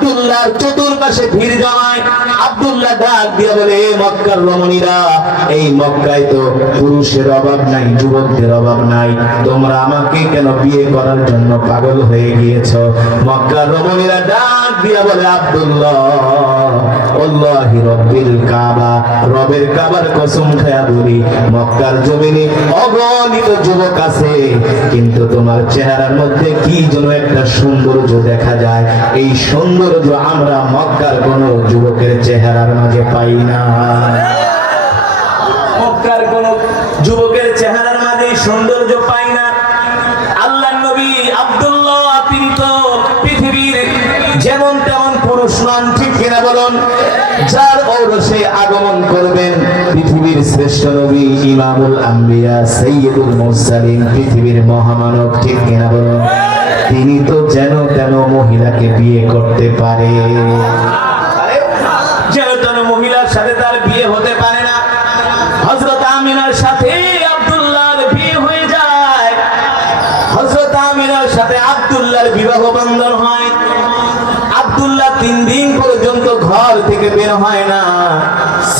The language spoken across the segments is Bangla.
আব্দুল্লাহ চতুর্পাশে ভিড় জমায়। আব্দুল্লাহ ডাক দিয়ে বলে, "এ মক্কার রমণীরা, এই মক্কায় তো পুরুষের অভাব নাই, যুবকদের অভাব নাই। তোমরা আমাকে কেন বিয়ে করার জন্য পাগল হয়ে গিয়েছ? মক্কার রমণীরা ডাক দিয়ে বলে, আব্দুল্লাহ আল্লাহি রব্বিল কাবা। রবের কাবার কসম খায়া বলি, মক্কার জমিনে অগণিত যুবক আছে, কিন্তু তোমার চেহারার মধ্যে কি যেন একটা সৌন্দর্য দেখা যায়। এই সৌন্দর্য আমরা মক্কার কোন যুবকের চেহারার মাঝে পাই না। মক্কার কোন যুবকের চেহারার মাঝে সৌন্দর্য পাই না। শ্রেষ্ঠ নবী, ইমামুল আম্বিয়া, সৈয়দুল মুরসালিন, পৃথিবীর মহামানব, ঠিক কিনা বলুন? তিনি তো যেন তেন মহিলাকে বিয়ে করতে পারে।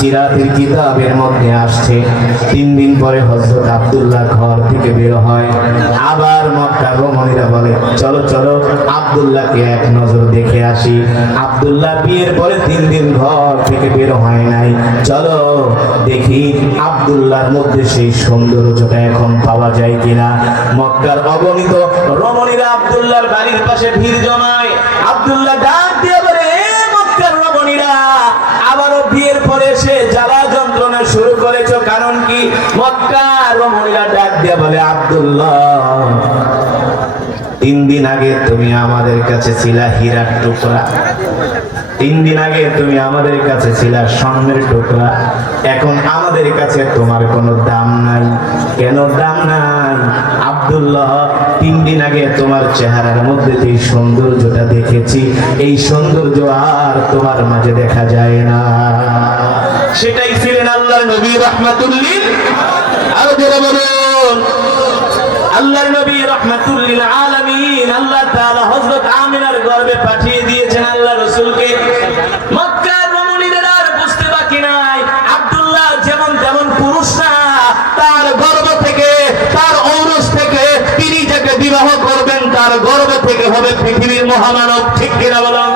সিরাতের কিতাবের মধ্যে আসছে। তিন দিন পরে হজরত আব্দুল্লাহ ঘর থেকে বের হয়। আবার মক্কার রমণীরা বলে, চলো চলো, আব্দুল্লাহকে এক নজর দেখে আসি। আব্দুল্লাহ বিয়ের পরে তিন দিন ঘর থেকে বের হয় নাই। চলো, দেখি আব্দুল্লাহর মধ্যে সেই সৌন্দর্যটা এখন পাওয়া যায় কিনা। মক্কার অগণিত রমণীরা আবদুল্লাহর বাড়ির পাশে ভিড় জমায়। আব্দুল্লাহ ডাক দিয়ে বলে "এ মক্কার রমণীরা আবারও বিয়ের পরে এসে জ্বালা যন্ত্রণা শুরু করেছ কারণ কি মক্কার রমণীরা ডাক দিয়ে বলে, আব্দুল্লাহ, তিন দিন আগে তুমি আমাদের কাছে ছিলা হীরার টুকরা। তিন দিন আগে তুমি আমাদের কাছে ছিলা স্বর্ণের টুকরা। এখন আমাদের কাছে তোমার কোনো দাম নাই। কেন দাম নাই? আব্দুল্লাহ, তিন দিন আগে তোমার চেহারার মধ্যে যে সৌন্দর্যটা দেখেছি, এই সৌন্দর্য আর তোমার মাঝে দেখা যায় না। সেটাই ছিলেন আল্লাহর নবী রহমাতুল্লিল আরও জোরে বলুন। আল্লাহর নবী আলামিন আল্লাহ তাআলা হযরত আমিনার গর্ভে পাঠিয়ে দিয়েছেন আল্লাহ রাসূলকে। মক্কার আর বুঝতে বাকি নাই। আব্দুল্লাহ যেমন তেমন পুরুষ না তার গর্ভ থেকে, তার ঔরস থেকে তিনি যাকে বিবাহ করবেন, তার গর্ভ থেকে হবে পৃথিবীর মহামানব। ঠিক কিনা বলুন?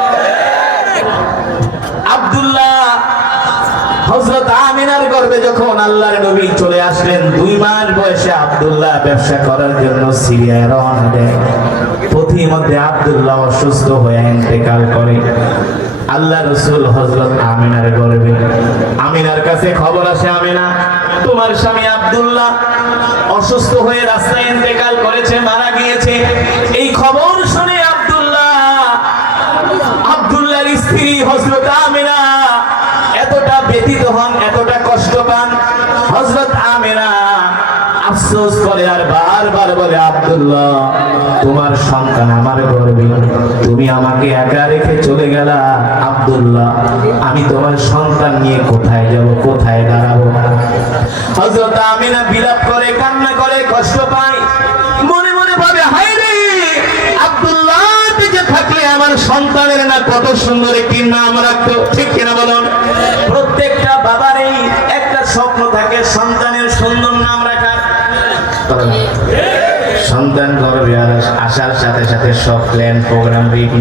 যখন আল্লাহর নবী চলে আসলেন, দুই মাস বয়সে আব্দুল্লাহ ব্যবসা করার জন্য সিরিয়ায় রওনা দেয়। পথির মধ্যে আব্দুল্লাহ অসুস্থ হয়ে ইন্তেকাল করে। আল্লাহ রসুল হযরত আমিনার গর্ভে আমিনার কাছে খবর আসে আমিনা, তোমার স্বামী আব্দুল্লাহ অসুস্থ হয়ে রাস্তায় ইন্তেকাল করেছে, মারা গিয়েছে। এই খবর শুনে আব্দুল্লাহ, আব্দুল্লাহর স্ত্রী হযরত আমিনা এতটা ব্যথিত হন এতটা কষ্ট পান হযরত আমিনা আফসোস করে আর বারবার বলে, আব্দুল্লাহ, তোমার সন্তান আমার গর্বে। তুমি আমাকে একা রেখে চলে গেলা, আব্দুল্লাহ। আমি তোমার সন্তান নিয়ে কোথায় যাব, কোথায় দাঁড়াবো? হযরত আমিনা বিলাপ করে, কান্না করে, কষ্ট পায়। মনে মনে ভাবে, হায় রে, আব্দুল্লাহ বেঁচে থাকলে আমার সন্তানের না কত সুন্দর একটি নাম রাখতো। ঠিক কিনা বলুন? প্রত্যেকটা বাবারই একটা স্বপ্ন থাকে রাখার সন্তান গর্ভে আসার সাথে সাথে সব প্ল্যান প্রোগ্রাম রেডি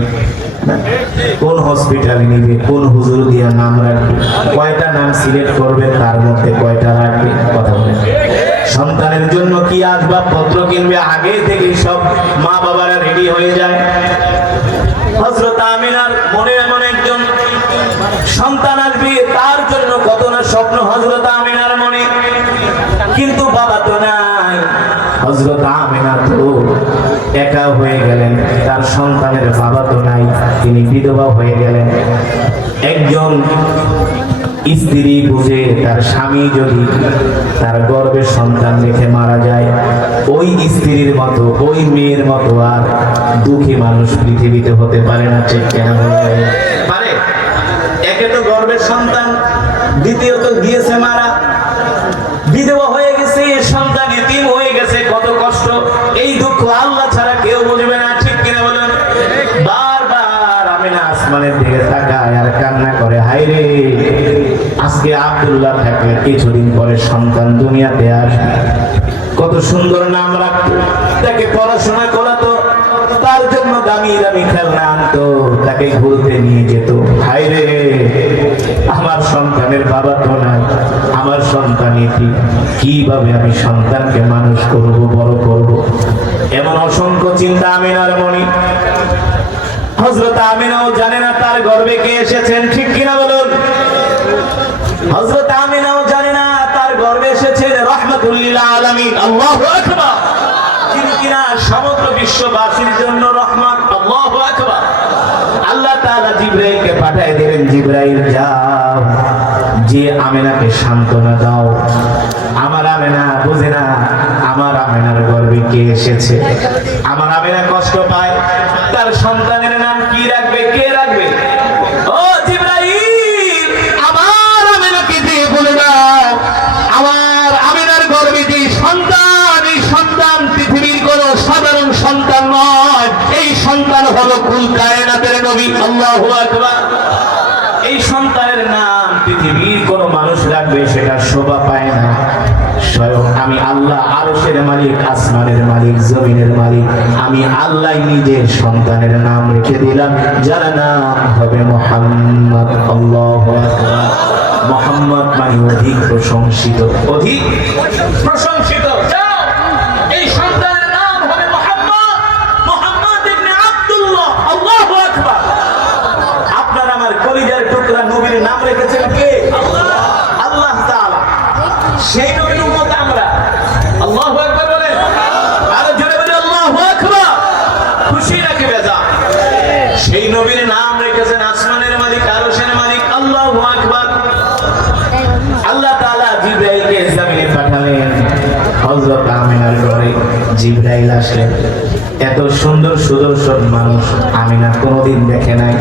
কোন হসপিটালে নিবে, কোন হুজুর দিয়ে নাম রাখবে, কয়টা নাম সিলেক্ট করবে, তার মধ্যে কয়টা রাখবে, কথা বলে। সন্তানের জন্য কি আসবাবপত্র কিনবে, আগে থেকে সব মা বাবারা রেডি হয়ে যায় হজরত আমিনার মনে এমন একজন সন্তান আসবে তার জন্য কত না স্বপ্ন হজরত আমিনার মনে কিন্তু বাবা তো নাই হজরত আমিনা তো একা হয়ে গেলেন। তার সন্তানের বাবা তো নাই, তিনি বিধবা হয়ে গেলেন। একজন স্ত্রী বুঝে তার স্বামী যদি তার গর্ভের সন্তান রেখে মারা যায়, ওই স্ত্রীর মতো, ওই মেয়ের মতো আর দুঃখী মানুষ পৃথিবীতে হতে পারে না, ঠিক কেন পারে। একে তো গর্ভের সন্তান, দ্বিতীয়ত গিয়েছে মারা, বিধবা হয়ে আসমানের দিকে তাকায় আর কান্না করে হায় রে আজকে আব্দুল্লাহ থাকলে কিছুদিন পরে সন্তান দুনিয়াতে আসবে। কত সুন্দর নাম রাখতো, তাকে পড়াশোনা করাতো তার জন্য দামি দামি খেলনা আনতো, তাকে ঘুরতে নিয়ে যেত। হায় রে আমার সন্তানের বাবা তো নাই, আমার সন্তান এটি, কীভাবে আমি সন্তানকে মানুষ করব, বড় করব? এমন অসংখ্য চিন্তা আমি আমিনার মনি হজরত আমিনাও জানে না তার গর্বে কে এসেছেন, ঠিক কিনা বলুন? হজরত আমিনাও জানে না তার গর্বে এসেছেন রহমতুল্লিল আলামিন। আল্লাহু যিনি কিনা সমগ্র বিশ্ববাসীর জন্য আল্লাহু আল্লাহ জিব্রাইলকে দিলেন, জিব্রাইল, যাও। যে আমেনাকে সান্ত্বনা দাও। আমার আমেনা বুঝে না, আমার আমেনার গর্বে কে এসেছে? আমার আমেনা কষ্ট পায়, তার সন্তানের এই সন্তানের নাম পৃথিবীর কোন মানুষ রাখবে সেটা শোভা পায় না। স্বয়ং আমি আল্লাহ আরশের মালিক, আসমানের মালিক, জমিনের মালিক। আমি আল্লাহ নিজের সন্তানের নাম রেখে দিলাম, যার নাম হবে মোহাম্মদ আল্লাহু মোহাম্মদ মানে অধিক প্রশংসিত। অধিক প্রশংসিত যাও এই সন্তানের নাম হবে মোহাম্মদ মোহাম্মদ ইবনে আব্দুল্লাহ আল্লাহু আকবার আপনার আমার কলিজার টুকরা নবীর নাম রেখেছেন কে আল্লাহ তাআলা। সেই নবীর উম্মত আমরা। আল্লাহু এত সুন্দর সুদর্শন মানুষ আমিনা কোনোদিন দেখে নাই।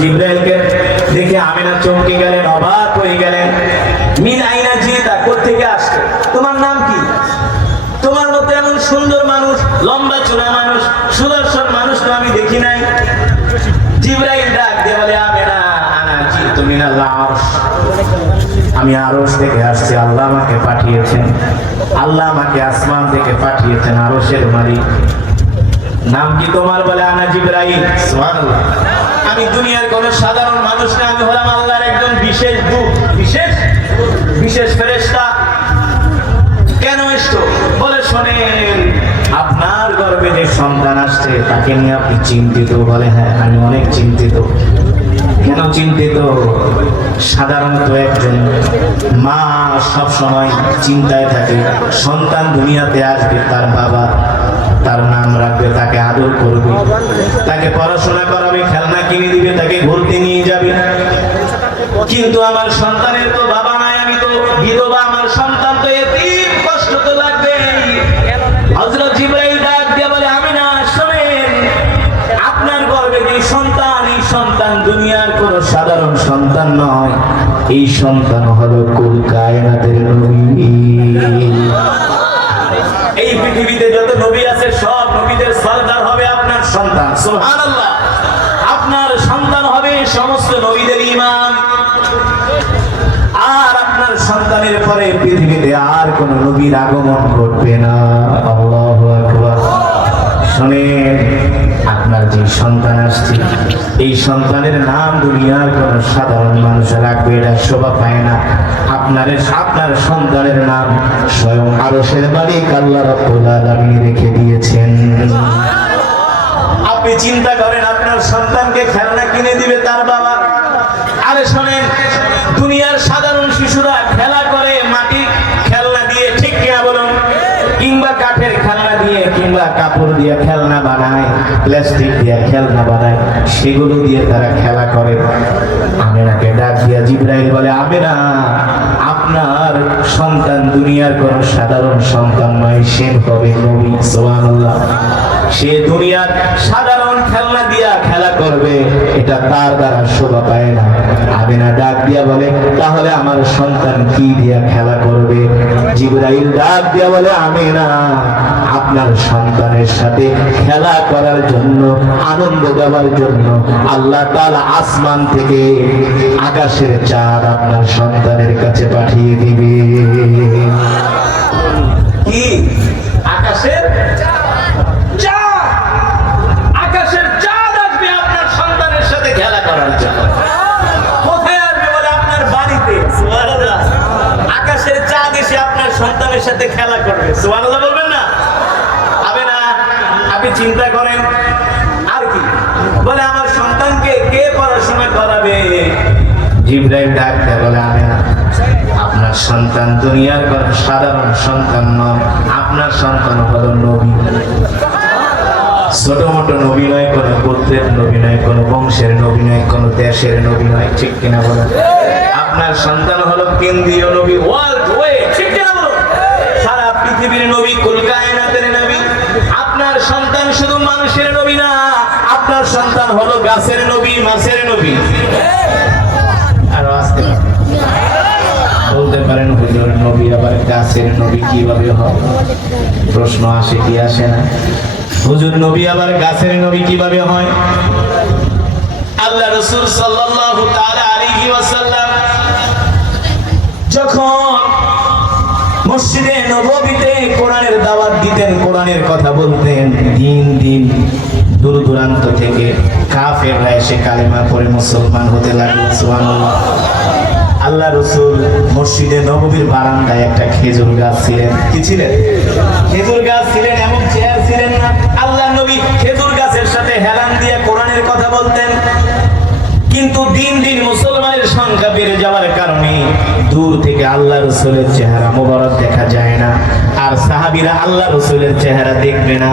জিব্রাইলকে দেখে আমিনা চমকে গেলেন, অবাক হয়ে গেলেন। মিন আইনা আসছে? তোমার নাম কি? তোমার মতো এমন সুন্দর মানুষ, লম্বা মানুষ, সুদর্শন মানুষ তো আমি দেখি নাই। জিব্রাইল ডাক দিয়ে বলে, আমেনা, আনা আমি আরশ থেকে আসছি, আল্লাহ আমাকে পাঠিয়েছেন। আল্লাহ আমাকে আসমান থেকে পাঠিয়েছেন আরশের মালিক। নাম কি তোমার? বলে, আনা জিব্রাইল। সুবহানাল্লাহ। আমি দুনিয়ার কোন সাধারণ মানুষ না আমি হলাম আল্লাহর একজন বিশেষ দূত। বিশেষ? বিশেষ ফেরেশতা। কেন এসছো? বলে শোনেন, আপনার গর্ভে যে সন্তান আসছে, তাকে নিয়ে আপনি চিন্তিত। বলে হ্যাঁ আমি অনেক চিন্তিত। কেন চিন্তিত? সাধারণত একজন মা সব সময় চিন্তায় থাকে, সন্তান দুনিয়াতে আসবে তার বাবা তার নাম রাখবে তাকে আদর করবে। তাকে পড়াশোনা করাবে, খেলনা কিনে দিবে, তাকে ঘুরতে নিয়ে যাবে। কিন্তু আমার সন্তানের তো বাবা নাই, আমি তো বিধবা, আমার সন্তান তো এতিম কষ্ট তো লাগবে। সন্তান দুনিয়ার কোনো সাধারণ সন্তান নয়। এই সন্তান হলো কুল। সুবহানাল্লাহ। আপনার সন্তান হবে সমস্ত নবীদের ইমাম আর আপনার সন্তানের পরে পৃথিবীতে আর কোন নবীর আগমন ঘটবে না। আল্লাহু আকবার। শুনেন, আপনার যে সন্তান আসছে, এই সন্তানের নাম দুনিয়ার কোন সাধারণ মানুষ রাখবে, এটা শোভা পায় না। আপনার আপনার সন্তানের নাম স্বয়ং আরশের মালিক আল্লাহ রাব্বুল আলামিন রেখে দিয়েছেন। আপনি চিন্তা করেন, আপনার সন্তানকে খেলনা কিনে দিবে তার বাবা। আরে শোনেন, দুনিয়ার সাধারণ শিশুরা খেলা করে মাটির খেলনা দিয়ে, ঠিক কিনা বলুন? কিংবা কাঠের খেলনা দিয়ে, কিংবা কাপড় দিয়ে খেলনা বানায়, প্লাস্টিক দিয়ে খেলনা বানায়, সেগুলো দিয়ে তারা খেলা করে। আমেনাকে ডাক দিয়া জিব্রাইল বলে, আমেনা, আপনার সন্তান দুনিয়ার কোন সাধারণ সন্তান নয়, সে হবে নবী, সুবহানাল্লাহ। সে দুনিয়ার সাধারণ খেলনা দিয়া খেলা করবে, এটা তার দ্বারা শোভা পায় না। আমিনা ডাক দিয়া বলে, তাহলে আমার সন্তান কি দিয়া খেলা করবে? জিবরাইল ডাক দিয়া বলে, আমিনা, আপনার সন্তানের সাথে খেলা করার জন্য, আনন্দ দেওয়ার জন্য আল্লাহ তাআলা আসমান থেকে আকাশের চাঁদ আপনার সন্তানের কাছে পাঠিয়ে দিবে। কি? চিন্তা করেন, আর কি? বলে, আমার সন্তানকে কে পড়াশোনা করাবে? জিব্রাইল ডাক দেয়, বলে আমি না আপনার সন্তান দুনিয়ার কোন সাধারণ সন্তান নন আপনার সন্তান হলো নবী। ছোট মোটো নবী নয়, কোন গোত্রের নবী নয়, কোন বংশের নবী নয়, কোন দেশের নবী নয়, ঠিক কিনা বলেন? আপনার সন্তান হলো কেন্দ্রীয় নবী ওয়ার্ল্ড ওয়ে ঠিক কিনা বলুন? সারা পৃথিবীর নবী সন্তান শুধু মানুষের নবী না, আপনার সন্তান হলো গাছের নবী, মাছের নবী। আরও আসতে বলতে পারেন, হুজুর নবী আবার গাছের নবী কীভাবে হয়? প্রশ্ন আসে কি আসে না? হুজুর নবী আবার গাছের নবী কীভাবে হয়? আল্লাহ রসুল তাআলা মসজিদে নববীতে কোরআনের দাওয়াত দিতেন, কোরআনের কথা বলতেন। দিন দিন, দূর দূরান্ত থেকে কাফেররা এসে কালেমা পড়ে মুসলমান হতে লাগল, সুবহানাল্লাহ। আল্লাহ রসুল মসজিদে নববীর বারান্দায় একটা খেজুর গাছ ছিলেন। কি ছিলেন? খেজুর গাছ ছিলেন, এমন চেয়ার ছিলেন না। আল্লাহ নবী খেজুর গাছের সাথে হেলান দিয়ে কোরআনের কথা বলতেন। কিন্তু দিন দিন মুসলমানের সংখ্যা বেড়ে যাওয়ার কারণে দূর থেকে আল্লাহ রসুলের চেহারা মোবারক দেখা যায় না। আর সাহাবিরা আল্লাহ রসুলের চেহারা দেখবে না।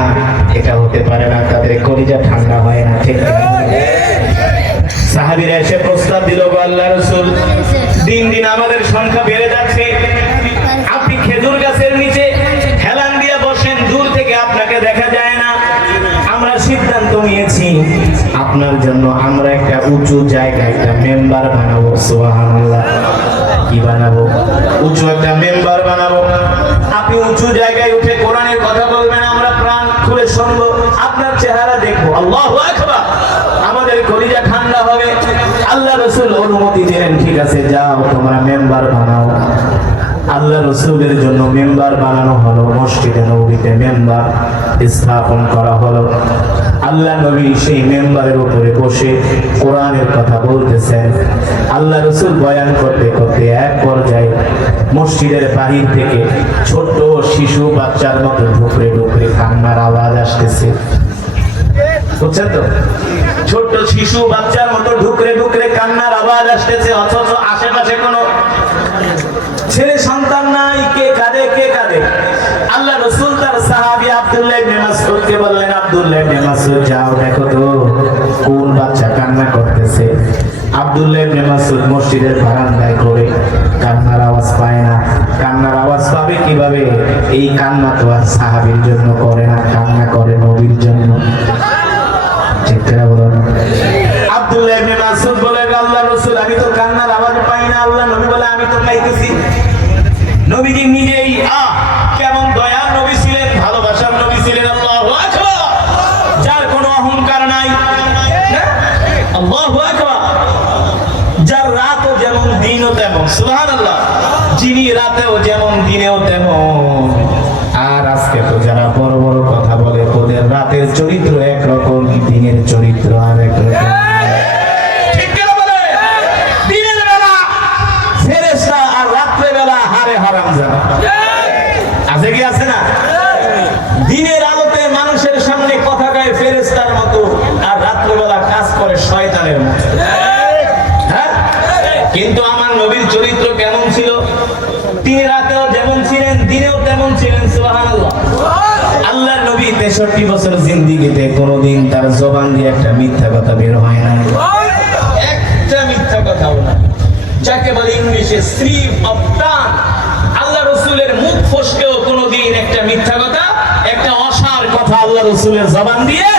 এটা হতে পারে না, তাদের কলিজা ঠান্ডা হয় না, ঠিক? সাহাবিরা এসে প্রস্তাব দিল আল্লাহ রসুল, দিন দিন আমাদের সংখ্যা বেড়ে যাচ্ছে। উঁচু জায়গায় একটা মেম্বার বানাবো, সুবহানাল্লাহ। কি বানাবো? উঁচু একটা মেম্বার বানাবো। আপনি উঁচু জায়গায় উঠে কোরআনের কথা বলবেন, আমরা প্রাণ খুলে শুনব, আপনার চেহারা দেখব। আল্লাহু আকবার। আমাদের কলিজা ঠান্ডা হবে। আল্লাহ রসুল অনুমতি দিলেন, ঠিক আছে, যাও, তোমরা মেম্বার বানাও। আল্লাহ রসুলের জন্য মেম্বার বানানো হলো, মসজিদে নবীতে মেম্বার স্থাপন করা হলো। আল্লাহ নবী সেই মেম্বারের উপরে বসে কোরআনের কথা বলতেছেন। আল্লাহ রসুল বয়ান করতে করতে এক পর্যায়ে মসজিদের বাহির থেকে ছোট্ট শিশু বাচ্চার মতো ঢুকরে ঢুকরে কান্নার আওয়াজ আসতেছে। বুঝছেন তো? ছোট্ট শিশু বাচ্চার মতো ঢুকরে ঢুকরে কান্নার আওয়াজ আসতেছে, অথচ আশেপাশে কোনো ছেলে সন্তান নাই আব্দুল্লাহ ইবনে মাসউদ, যাও দেখো তো কোন বাচ্চা কান্না করতেছে। আব্দুল্লাহ ইবনে মাসউদ মসজিদের বারান্দায় করে কান্নার আওয়াজ পায় না। কান্নার আওয়াজ পাবে কীভাবে? এই কান্না তো আর সাহাবীর জন্য করে না, কান্না করে নবীর জন্য। ঠিক করে বলুন আব্দুল্লাহ ইবনে মাসউদ বলে আল্লাহ রাসূল, আমি তো কান্নার আওয়াজ পাই না। আল্লাহ নবী বলে, আমি তো পাইতেছি নবীজি নিজেই রাতেও যেমন, দিনেও তেমন। আর আজকে তো যারা বড় বড় কথা বলে তোদের রাতের চরিত্র নবী বছর জিন্দিগিতে কোনোদিন তার জবান দিয়ে একটা মিথ্যা কথা বের হয় না একটা মিথ্যা কথাও না। যাকে বলে ইংলিশে স্ত্রী অফ আল্লাহ রসুলের মুখ ফসকেও কোনোদিন একটা মিথ্যা কথা, একটা অসার কথা আল্লাহ রসুলের জবান দিয়ে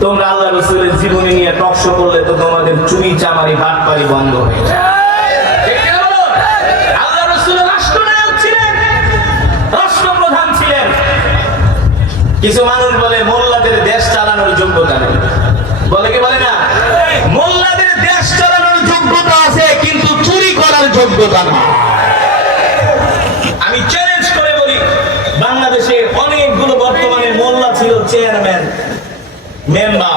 তোমরা আল্লাহ রসুলের জীবনী নিয়ে টকশ করলে তো তোমাদের চুরি চামারি বাটপারি বন্ধ হয়ে যায় কিছু মানুষ বলে মোল্লাদের দেশ চালানোর যোগ্যতা নেই। বলে কি বলে না? মোল্লাদের দেশ চালানোর যোগ্যতা আছে কিন্তু চুরি করার যোগ্যতা না আমি চ্যালেঞ্জ করে বলি বাংলাদেশে অনেকগুলো বর্তমানে মোল্লা ছিল চেয়ারম্যান メンバー。